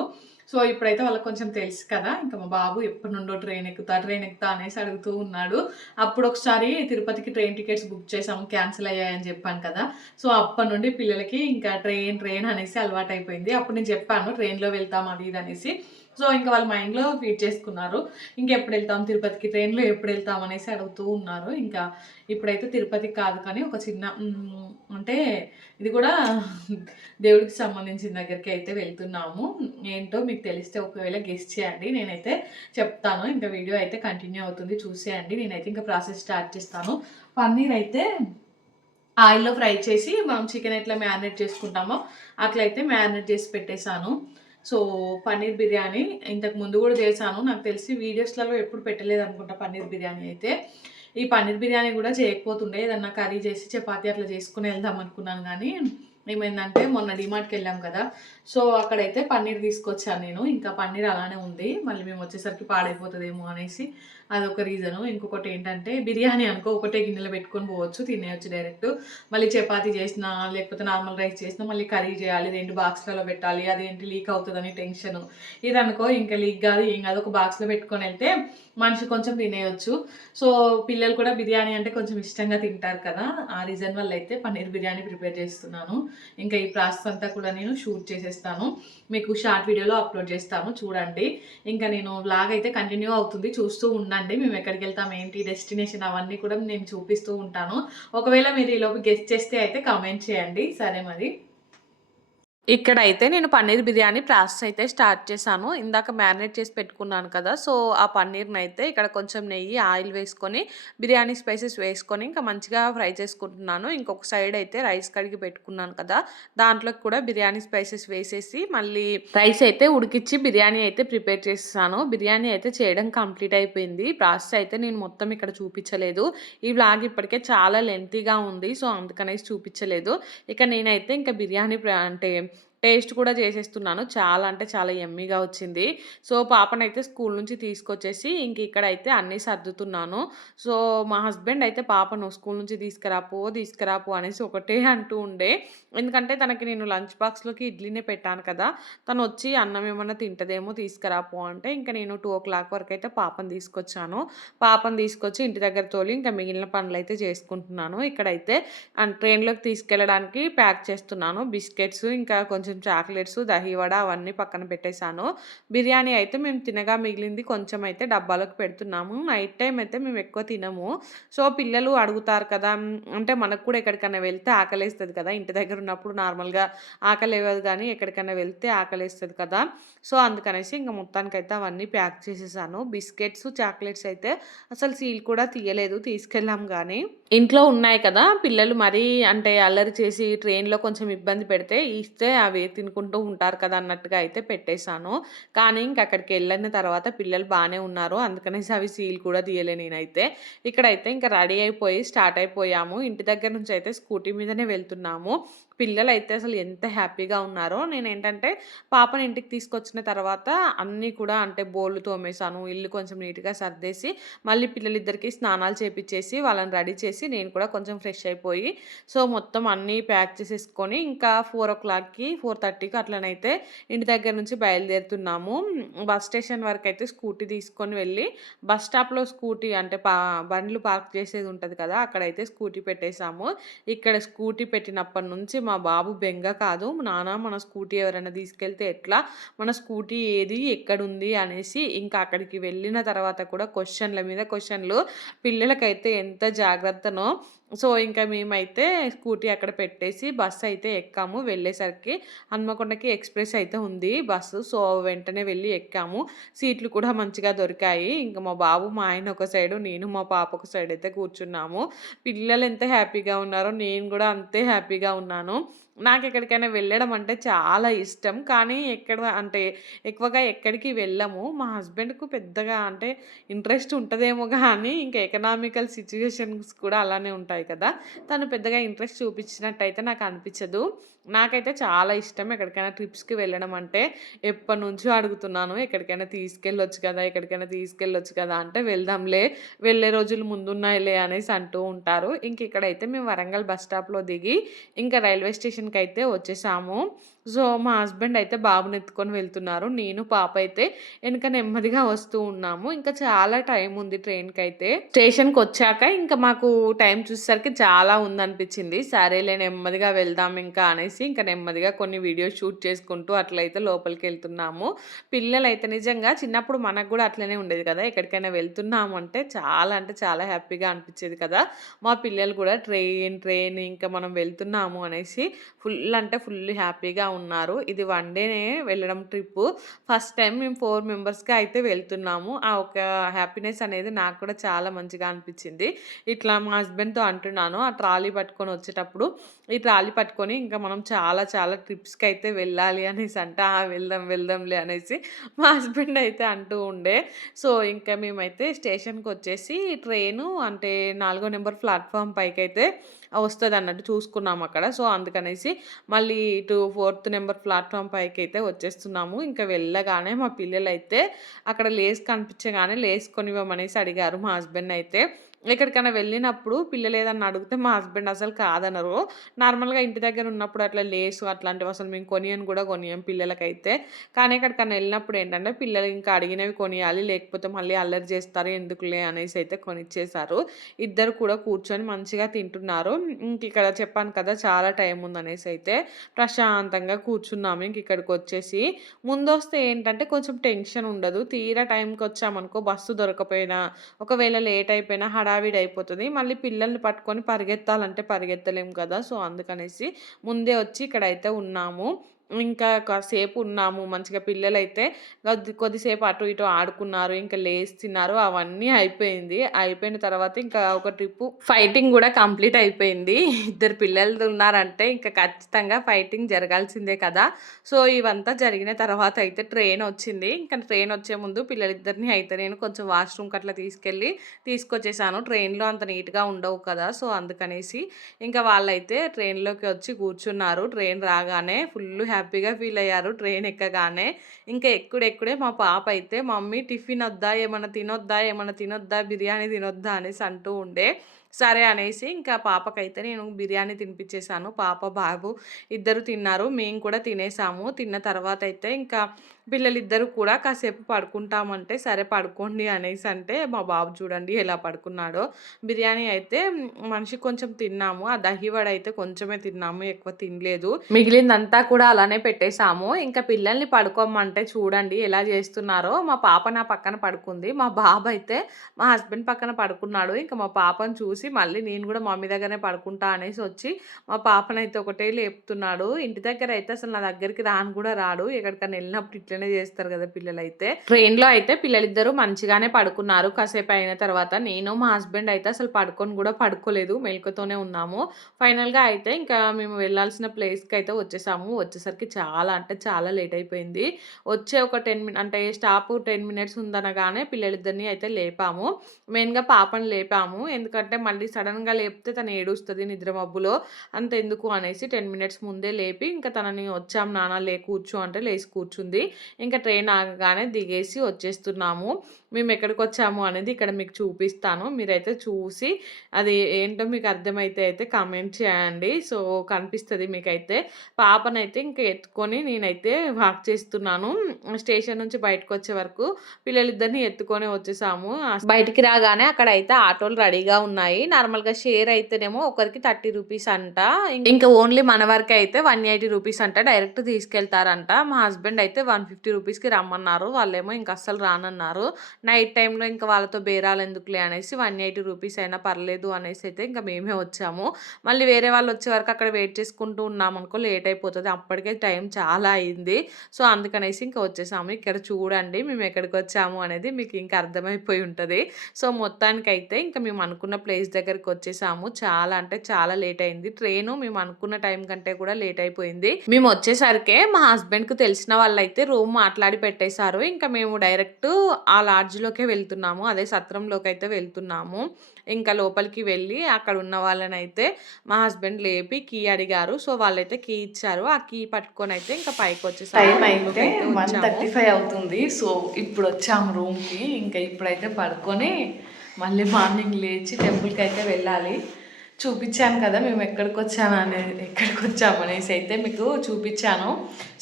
సో ఇప్పుడైతే వాళ్ళకి కొంచెం తెలుసు కదా ఇంకా మా బాబు ఎప్పటి నుండో ట్రైన్ ఎక్కుతా ట్రైన్ ఎక్కుతా అనేసి అడుగుతూ ఉన్నాడు. అప్పుడు ఒకసారి తిరుపతికి ట్రైన్ టికెట్స్ బుక్ చేసాము క్యాన్సిల్ అయ్యాయని చెప్పాను కదా. సో అప్పటి నుండి పిల్లలకి ఇంకా ట్రైన్ ట్రైన్ అనేసి అలవాటు అయిపోయింది అప్పుడు నేను చెప్పాను ట్రైన్లో వెళ్తాం అది ఇది అనేసి. సో ఇంకా వాళ్ళ మైండ్లో ఫీడ్ చేసుకున్నారు. ఇంకెప్పుడు వెళ్తాం? తిరుపతికి ట్రైన్లో ఎప్పుడు వెళ్తాం? అనేసి అడుగుతూ ఉన్నారు. ఇంకా ఇప్పుడైతే తిరుపతికి కాదు కానీ ఒక చిన్న అంటే ఇది కూడా దేవుడికి సంబంధించిన దగ్గరికి అయితే వెళ్తున్నాము. ఏంటో మీకు తెలిస్తే ఒకవేళ గెస్ట్ చేయండి. నేనైతే చెప్తాను. ఇంకా వీడియో అయితే కంటిన్యూ అవుతుంది. చూసేయండి. నేనైతే ఇంకా ప్రాసెస్ స్టార్ట్ చేస్తాను. పన్నీర్ అయితే ఆయిల్లో ఫ్రై చేసి మనం చికెన్ ఎట్లా మ్యారినేట్ చేసుకుంటామో అట్లయితే మ్యారినేట్ చేసి పెట్టేశాను. సో పన్నీర్ బిర్యానీ ఇంతకు ముందు కూడా చేశాను. నాకు తెలిసి వీడియోస్లలో ఎప్పుడు పెట్టలేదు అనుకుంటా పన్నీర్ బిర్యానీ అయితే. ఈ పన్నీర్ బిర్యానీ కూడా చేయకపోతుండే. ఏదన్నా కర్రీ చేసి చపాతీ అట్లా చేసుకుని వెళ్దాం అనుకున్నాను కానీ ఏమైందంటే మొన్న డిమార్ట్కి వెళ్ళాం కదా. సో అక్కడైతే పన్నీర్ తీసుకొచ్చాను నేను. ఇంకా పన్నీర్ అలానే ఉంది. మళ్ళీ మేము వచ్చేసరికి పాడైపోతుందేమో అనేసి అదొక రీజను. ఇంకొకటి ఏంటంటే బిర్యానీ అనుకో ఒకటే గిన్నెలో పెట్టుకొని పోవచ్చు తినేయచ్చు డైరెక్ట్. మళ్ళీ చపాతి చేసినా లేకపోతే నార్మల్ రైస్ చేసినా మళ్ళీ కర్రీ చేయాలి రెండు బాక్స్లలో పెట్టాలి అదేంటి లీక్ అవుతుందని టెన్షన్. ఇది అనుకో ఇంకా లీక్ కాదు ఏం కాదు. ఒక బాక్స్లో పెట్టుకొని వెళ్తే మనిషి కొంచెం తినేయొచ్చు. సో పిల్లలు కూడా బిర్యానీ అంటే కొంచెం ఇష్టంగా తింటారు కదా. ఆ రీజన్ వల్ల అయితే పన్నీర్ బిర్యానీ ప్రిపేర్ చేస్తున్నాను. ఇంకా ఈ ప్రాసెస్ అంతా కూడా నేను షూట్ చేస్తాను. మీకు షార్ట్ వీడియోలో అప్లోడ్ చేస్తాను చూడండి. ఇంకా నేను వ్లాగ్ అయితే కంటిన్యూ అవుతుంది చూస్తూ ఉండండి. మేము ఎక్కడికి వెళ్తాం ఏంటి డెస్టినేషన్ అవన్నీ కూడా నేను చూపిస్తూ ఉంటాను. ఒకవేళ మీరు ఈలోపు గెస్ట్ చేస్తే అయితే కామెంట్ చేయండి. సరే మరి. ఇక్కడ అయితే నేను పన్నీర్ బిర్యానీ ప్రాసెస్ అయితే స్టార్ట్ చేశాను. ఇందాక మ్యారినేట్ చేసి పెట్టుకున్నాను కదా సో ఆ పన్నీర్ని అయితే ఇక్కడ కొంచెం నెయ్యి ఆయిల్ వేసుకొని బిర్యానీ స్పైసెస్ వేసుకొని ఇంకా మంచిగా ఫ్రై చేసుకుంటున్నాను. ఇంకొక సైడ్ అయితే రైస్ కడిగి పెట్టుకున్నాను కదా దాంట్లోకి కూడా బిర్యానీ స్పైసెస్ వేసేసి మళ్ళీ రైస్ అయితే ఉడికిచ్చి బిర్యానీ అయితే ప్రిపేర్ చేస్తాను. బిర్యానీ అయితే చేయడం కంప్లీట్ అయిపోయింది. ప్రాసెస్ అయితే నేను మొత్తం ఇక్కడ చూపించలేదు. ఈ వ్లాగ్ ఇప్పటికే చాలా లెంతీగా ఉంది సో అందుకనేసి చూపించలేదు. ఇక నేనైతే ఇంకా బిర్యానీ అంటే టేస్ట్ కూడా చేసేస్తున్నాను. చాలా అంటే చాలా ఎమ్మీగా వచ్చింది. సో పాపనైతే స్కూల్ నుంచి తీసుకొచ్చేసి ఇంక ఇక్కడైతే అన్నీ సర్దుతున్నాను. సో మా హస్బెండ్ అయితే పాపను స్కూల్ నుంచి తీసుకురాపో తీసుకురాపో అనేసి ఒకటే అంటూ ఉండే. ఎందుకంటే తనకి నేను లంచ్ బాక్స్లోకి ఇడ్లీనే పెట్టాను కదా. తను వచ్చి అన్నం ఏమన్నా తింటదేమో తీసుకురాపో అంటే ఇంకా నేను టూ ఓ క్లాక్ వరకు అయితే పాపను తీసుకొచ్చాను. పాపను తీసుకొచ్చి ఇంటి దగ్గర తోలి ఇంకా మిగిలిన పనులు అయితే చేసుకుంటున్నాను. ఇక్కడైతే ట్రైన్లోకి తీసుకెళ్ళడానికి ప్యాక్ చేస్తున్నాను. బిస్కెట్స్ ఇంకా కొంచెం కొంచెం చాక్లెట్స్ దహివడ అవన్నీ పక్కన పెట్టేశాను. బిర్యానీ అయితే మేము తినగా మిగిలింది కొంచెం అయితే డబ్బాలోకి పెడుతున్నాము. నైట్ టైం అయితే మేము ఎక్కువ తినము. సో పిల్లలు అడుగుతారు కదా అంటే మనకు కూడా ఎక్కడికైనా వెళ్తే ఆకలేస్తుంది కదా. ఇంటి దగ్గర ఉన్నప్పుడు నార్మల్గా ఆకలి కానీ ఎక్కడికైనా వెళ్తే ఆకలేస్తుంది కదా. సో అందుకనేసి ఇంకా మొత్తానికైతే అవన్నీ ప్యాక్ చేసేసాను. బిస్కెట్స్ చాక్లెట్స్ అయితే అసలు సీల్ కూడా తీయలేదు తీసుకెళ్ళాం కానీ. ఇంట్లో ఉన్నాయి కదా పిల్లలు మరీ అంటే అల్లరి చేసి ట్రైన్లో కొంచెం ఇబ్బంది పెడితే ఇస్తే అవి అవే తినుకుంటూ ఉంటారు కదా అన్నట్టుగా అయితే పెట్టేశాను. కానీ ఇంక అక్కడికి వెళ్ళిన తర్వాత పిల్లలు బాగానే ఉన్నారు. అందుకనేసి అవి సీల్ కూడా తీయలే నేనైతే. ఇక్కడైతే ఇంకా రెడీ అయిపోయి స్టార్ట్ అయిపోయాము. ఇంటి దగ్గర నుంచి అయితే స్కూటీ మీదనే వెళ్తున్నాము. పిల్లలు అయితే అసలు ఎంత హ్యాపీగా ఉన్నారో నేను ఏంటంటే పాపని ఇంటికి తీసుకొచ్చిన తర్వాత అన్నీ కూడా అంటే బోళ్ళు తోమేశాను. ఇల్లు కొంచెం నీట్‌గా సర్దేసి మళ్ళీ పిల్లలిద్దరికీ స్నానాలు చేపించేసి వాళ్ళని రెడీ చేసి నేను కూడా కొంచెం ఫ్రెష్ అయిపోయి సో, మొత్తం అన్నీ ప్యాక్ చేసేసుకొని ఇంకా 4:00కి 4:30కి అట్లనైతే ఇంటి దగ్గర నుంచి బయలుదేరుతున్నాము. బస్ స్టేషన్ వరకు అయితే స్కూటీ తీసుకొని వెళ్ళి బస్ స్టాప్‌లో స్కూటీ అంటే పా బండ్లు పార్క్ చేసేది ఉంటుంది కదా! అక్కడైతే స్కూటీ పెట్టేసాము. ఇక్కడ స్కూటీ పెట్టినప్పటి నుంచి మా బాబు బెంగ కాదు. నాన్న మన స్కూటీ ఎవరైనా తీసుకెళ్తే ఎట్లా? మన స్కూటీ ఏది? ఎక్కడుంది? అనేసి ఇంకా అక్కడికి వెళ్ళిన తర్వాత కూడా క్వశ్చన్ల మీద క్వశ్చన్లు పిల్లలకైతే ఎంత జాగ్రత్తనో. సో, ఇంకా మేమైతే స్కూటీ అక్కడ పెట్టేసి బస్ అయితే ఎక్కాము. వెళ్ళేసరికి హన్మకొండకి ఎక్స్‌ప్రెస్ అయితే ఉంది బస్సు. సో, వెంటనే వెళ్ళి ఎక్కాము. సీట్లు కూడా మంచిగా దొరికాయి. ఇంకా మా బాబు, మా ఆయన ఒక సైడు, నేను మా పాప ఒక సైడ్ అయితే కూర్చున్నాము. పిల్లలు ఎంత హ్యాపీగా ఉన్నారో నేను కూడా అంతే హ్యాపీగా ఉన్నాను. నాకు ఎక్కడికైనా వెళ్ళడం అంటే చాలా ఇష్టం. కానీ ఎక్కడ అంటే ఎక్కువగా ఎక్కడికి వెళ్ళము. మా హస్బెండ్‌కు పెద్దగా అంటే ఇంట్రెస్ట్ ఉంటుందేమో కానీ ఇంకా ఎకనామికల్ సిచ్యువేషన్స్ కూడా అలానే ఉంటాయి కదా! తను పెద్దగా ఇంట్రెస్ట్ చూపించినట్టయితే నాకు అనిపించదు. నాకైతే చాలా ఇష్టం ఎక్కడికైనా ట్రిప్స్‌కి వెళ్ళడం అంటే. ఎప్పటినుంచో అడుగుతున్నాను. ఎక్కడికైనా తీసుకెళ్ళొచ్చు కదా! ఎక్కడికైనా తీసుకెళ్ళొచ్చు కదా! అంటే వెళ్దాంలే. వెళ్ళే రోజులు ముందున్నాయిలే అనేసి అంటూ ఉంటారు. ఇంక ఇక్కడైతే మేము వరంగల్ బస్ స్టాప్‌లో దిగి ఇంకా రైల్వే స్టేషన్ స్టేషన్‌కైతే వచ్చేసాము. సో, మా హస్బెండ్ అయితే బాబుని ఎత్తుకొని వెళ్తున్నారు. నేను, పాప అయితే వెనక నెమ్మదిగా వస్తూ ఉన్నాము. ఇంకా చాలా టైం ఉంది ట్రైన్కి అయితే స్టేషన్కి వచ్చాక ఇంకా మాకు టైం చూసేసరికి చాలా ఉందనిపించింది. సరేలే నెమ్మదిగా వెళ్దాం ఇంకా అనేసి ఇంకా నెమ్మదిగా కొన్ని వీడియోస్ షూట్ చేసుకుంటూ అట్లయితే లోపలికి వెళ్తున్నాము పిల్లలైతే నిజంగా చిన్నప్పుడు మనకు కూడా అట్లనే ఉండేది కదా! ఎక్కడికైనా వెళ్తున్నాము అంటే చాలా అంటే చాలా హ్యాపీగా అనిపించేది కదా! మా పిల్లలు కూడా ట్రైన్, ట్రైన్ ఇంకా మనం వెళ్తున్నాము అనేసి ఫుల్ అంటే ఫుల్ హ్యాపీగా ఉన్నారు. ఇది వన్ డేనే వెళ్ళడం ట్రిప్పు. ఫస్ట్ టైం మేము ఫోర్ మెంబర్స్‌గా అయితే వెళ్తున్నాము. ఆ ఒక హ్యాపీనెస్ అనేది నాకు కూడా చాలా మంచిగా అనిపించింది. ఇట్లా మా హస్బెండ్‌తో అంటున్నాను. ఆ ట్రాలీ పట్టుకొని వచ్చేటప్పుడు ఈ ట్రాలీ పట్టుకొని ఇంకా మనం చాలా చాలా ట్రిప్స్కి అయితే వెళ్ళాలి అనేసి అంటే, "ఆ! వెళ్దాం వెళ్దాంలే" అనేసి మా హస్బెండ్ అయితే అంటూ ఉండే. సో, ఇంకా మేమైతే స్టేషన్కి వచ్చేసి ట్రైను అంటే నాలుగో నెంబర్ ప్లాట్ఫామ్ పైకి అయితే వస్తుంది అన్నట్టు చూసుకున్నాం అక్కడ. సో, అందుకనేసి మళ్ళీ ఇటు ఫోర్త్ నెంబర్ ప్లాట్ఫామ్ పైకి అయితే వచ్చేస్తున్నాము. ఇంకా వెళ్ళగానే మా పిల్లలైతే అక్కడ లేస్ కనిపించగానే లేస్ కొనివ్వమనేసి అడిగారు మా హస్బెండ్ అయితే. ఎక్కడికైనా వెళ్ళినప్పుడు పిల్లలు ఏదన్నా అడిగితే మా హస్బెండ్ అసలు కాదనరు. నార్మల్‌గా ఇంటి దగ్గర ఉన్నప్పుడు అట్లా లేసు అట్లాంటివి అసలు మేము కొనియను కూడా కొనియం పిల్లలకైతే. కానీ ఎక్కడికైనా వెళ్ళినప్పుడు ఏంటంటే పిల్లలు ఇంకా అడిగినవి కొనియాలి. లేకపోతే మళ్ళీ అల్లరి చేస్తారు ఎందుకులే అనేసి అయితే కొనిచ్చేశారు. ఇద్దరు కూడా కూర్చొని మంచిగా తింటున్నారు. ఇంక ఇక్కడ చెప్పాను కదా! చాలా టైం ఉందనేసి అయితే ప్రశాంతంగా కూర్చున్నాము. ఇంక ముందు వస్తే ఏంటంటే కొంచెం టెన్షన్ ఉండదు. తీరా టైంకి వచ్చామనుకో బస్సు దొరకపోయినా, ఒకవేళ లేట్ అయిపోయినా హడావిడి అయిపోతుంది మళ్ళీ పిల్లల్ని పట్టుకొని పరిగెత్తాలంటే పరిగెత్తలేము కదా! సో, అందుకనేసి ముందే వచ్చి ఇక్కడైతే ఉన్నాము. ఇంకా కాసేపు ఉన్నాము. మంచిగా పిల్లలైతే కొద్ది కొద్దిసేపు అటు ఇటు ఆడుకున్నారు. ఇంకా లేస్తున్నారు అవన్నీ అయిపోయింది. అయిపోయిన తర్వాత ఇంకా ఒక ట్రిప్పు ఫైటింగ్ కూడా కంప్లీట్ అయిపోయింది. ఇద్దరు పిల్లలు ఉన్నారంటే ఇంకా ఖచ్చితంగా ఫైటింగ్ జరగాల్సిందే కదా! సో, ఇవంతా జరిగిన తర్వాత అయితే ట్రైన్ వచ్చింది. ఇంకా ట్రైన్ వచ్చే ముందు పిల్లలిద్దరిని అయితే నేను కొంచెం వాష్‌రూమ్‌కి అట్లా తీసుకెళ్ళి తీసుకొచ్చేసాను. ట్రైన్‌లో అంత నీట్‌గా ఉండవు కదా! సో, అందుకనేసి ఇంకా వాళ్ళైతే ట్రైన్‌లోకి వచ్చి కూర్చున్నారు. ట్రైన్ రాగానే ఫుల్ హ్యాపీగా ఫీల్ అయ్యారు ట్రైన్ ఎక్కగానే. ఇంకా ఎక్కుడెక్కుడే మా పాప అయితే "మమ్మీ టిఫిన్ వద్దా? ఏమైనా తినొద్దా? ఏమైనా తినొద్దా? బిర్యానీ తినొద్దా?" అనేసి అంటూ ఉండే. సరే అనేసి ఇంకా పాపకైతే నేను బిర్యానీ తినిపించేశాను పాప, బాబు ఇద్దరు తిన్నారు. మేము కూడా తినేసాము. తిన్న తర్వాత అయితే ఇంకా పిల్లలిద్దరూ కూడా కాసేపు పడుకుంటామంటే, సరే పడుకోండి అనేసి అంటే మా బాబు చూడండి ఎలా పడుకున్నాడో. బిర్యానీ అయితే మనిషి కొంచెం తిన్నాము. ఆ దహి వడ అయితే కొంచెమే తిన్నాము. ఎక్కువ తినలేదు. మిగిలిందంతా కూడా అలానే పెట్టేశాము ఇంకా పిల్లల్ని పడుకోమంటే చూడండి ఎలా చేస్తున్నారో. మా పాప నా పక్కన పడుకుంది. మా బాబు అయితే మా హస్బెండ్ పక్కన పడుకున్నాడు. ఇంకా మా పాపను చూసి చూసి మళ్ళీ నేను కూడా మమ్మీ దగ్గరనే పడుకుంటా అనేసి వచ్చి మా పాపనైతే ఒకటే లేపుతున్నాడు ఇంటి దగ్గర అయితే అసలు నా దగ్గరికి రాను కూడా రాడు ఎక్కడికైనా వెళ్ళినప్పుడు ఇట్లనే చేస్తారు కదా పిల్లలైతే. ట్రైన్లో అయితే పిల్లలిద్దరూ మంచిగానే పడుకున్నారు. కాసేపు అయిన తర్వాత నేను మా హస్బెండ్ అయితే అసలు పడుకొని కూడా పడుకోలేదు. మెలకుతోనే ఉన్నాము. ఫైనల్గా అయితే ఇంకా మేము వెళ్ళాల్సిన ప్లేస్కి అయితే వచ్చేసాము. వచ్చేసరికి చాలా అంటే చాలా లేట్ అయిపోయింది. వచ్చే ఒక టెన్ మినిట్ అంటే స్టాప్ టెన్ మినిట్స్ ఉందనగానే పిల్లలిద్దరిని అయితే లేపాము. మెయిన్గా పాపని లేపాము. ఎందుకంటే మళ్ళీ సడన్గా లేపితే తను ఏడుస్తుంది నిద్ర మబ్బులో. అంత ఎందుకు అనేసి టెన్ మినిట్స్ ముందే లేపి ఇంకా తనని వచ్చాం నాన్న లే కూర్చో అంటే లేచి కూర్చుంది. ఇంకా ట్రైన్ ఆగగానే దిగేసి వచ్చేస్తున్నాము. మేము ఎక్కడికి వచ్చాము అనేది ఇక్కడ మీకు చూపిస్తాను. మీరైతే చూసి అది ఏంటో మీకు అర్థమైతే అయితే కామెంట్ చేయండి. సో కనిపిస్తుంది మీకైతే. పాపనైతే ఇంకా ఎత్తుకొని నేనైతే వాక్ చేస్తున్నాను. స్టేషన్ నుంచి బయటకు వచ్చే వరకు పిల్లలిద్దరిని ఎత్తుకొని వచ్చేసాము. బయటికి రాగానే అక్కడ అయితే ఆటోలు రెడీగా ఉన్నాయి. నార్మల్గా షేర్ అయితేనేమో ఒకరికి థర్టీ రూపీస్ అంట. ఇంకా ఓన్లీ మన వరకు అయితే వన్ ఎయిటీ రూపీస్ అంట. డైరెక్ట్ తీసుకెళ్తారంట. మా హస్బెండ్ అయితే వన్ ఫిఫ్టీ రూపీస్కి రమ్మన్నారు. వాళ్ళేమో ఇంకా అస్సలు రానన్నారు. నైట్ టైంలో ఇంకా వాళ్ళతో బేరాలు ఎందుకులే అనేసి వన్ ఎయిటీ రూపీస్ అయినా పర్లేదు అనేసి అయితే ఇంకా మేమే వచ్చాము. మళ్ళీ వేరే వాళ్ళు వచ్చే వరకు అక్కడ వెయిట్ చేసుకుంటూ ఉన్నాం అనుకో లేట్ అయిపోతుంది. అప్పటికే టైం చాలా అయింది. సో అందుకనేసి ఇంకా వచ్చేసాము. ఇక్కడ చూడండి మేము ఎక్కడికి వచ్చాము అనేది మీకు ఇంకా అర్థమైపోయి ఉంటుంది. సో మొత్తానికైతే ఇంకా మేము అనుకున్న ప్లేస్ దగ్గరికి వచ్చేసాము. చాలా అంటే చాలా లేట్ అయింది. ట్రైన్ మేము అనుకున్న టైం కంటే కూడా లేట్ అయిపోయింది. మేము వచ్చేసరికి మా హస్బెండ్కి తెలిసిన వాళ్ళైతే రూమ్ మాట్లాడి పెట్టేశారు. ఇంకా మేము డైరెక్ట్ ఆ లాడ్జ్లోకే వెళ్తున్నాము. అదే సత్రంలోకి అయితే వెళ్తున్నాము. ఇంకా లోపలికి వెళ్ళి అక్కడ ఉన్న వాళ్ళని అయితే మా హస్బెండ్ లేపి కీ అడిగారు. సో వాళ్ళైతే కీ ఇచ్చారు. ఆ కీ పట్టుకొని అయితే ఇంకా పైకి వచ్చేసాము. టైం అయితే వన్ థర్టీ ఫైవ్ అవుతుంది. సో ఇప్పుడు వచ్చాము రూమ్కి. ఇంకా ఇప్పుడైతే పడుకొని మళ్ళీ మార్నింగ్ లేచి టెంపుల్కి అయితే వెళ్ళాలి. చూపించాను కదా మేము ఎక్కడికి వచ్చాను అనేది ఎక్కడికి వచ్చాము అనేసి అయితే మీకు చూపించాను.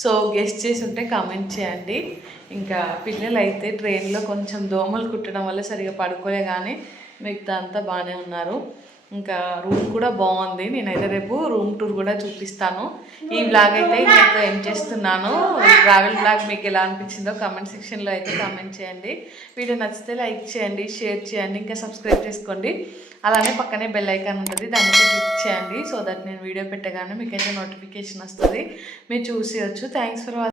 సో గెస్ట్ చేసి ఉంటే కామెంట్ చేయండి. ఇంకా పిల్లలు అయితే ట్రైన్లో కొంచెం దోమలు కుట్టడం వల్ల సరిగా పడుకోలే కానీ మిగతా అంతా బాగానే ఉన్నారు. ఇంకా రూమ్ కూడా బాగుంది. నేనైతే రేపు రూమ్ టూర్ కూడా చూపిస్తాను. ఈ బ్లాగ్ అయితే మీకు ఏం చేస్తున్నాను. ట్రావెల్ బ్లాగ్ మీకు ఎలా అనిపించిందో కామెంట్ సెక్షన్లో అయితే కామెంట్ చేయండి. వీడియో నచ్చితే లైక్ చేయండి షేర్ చేయండి ఇంకా సబ్స్క్రైబ్ చేసుకోండి. అలానే పక్కనే బెల్ ఐకాన్ ఉంటుంది దాన్ని క్లిక్ చేయండి. సో దట్ నేను వీడియో పెట్టగానే మీకైతే నోటిఫికేషన్ వస్తుంది. మీరు చూసేయచ్చు. Thanks for watching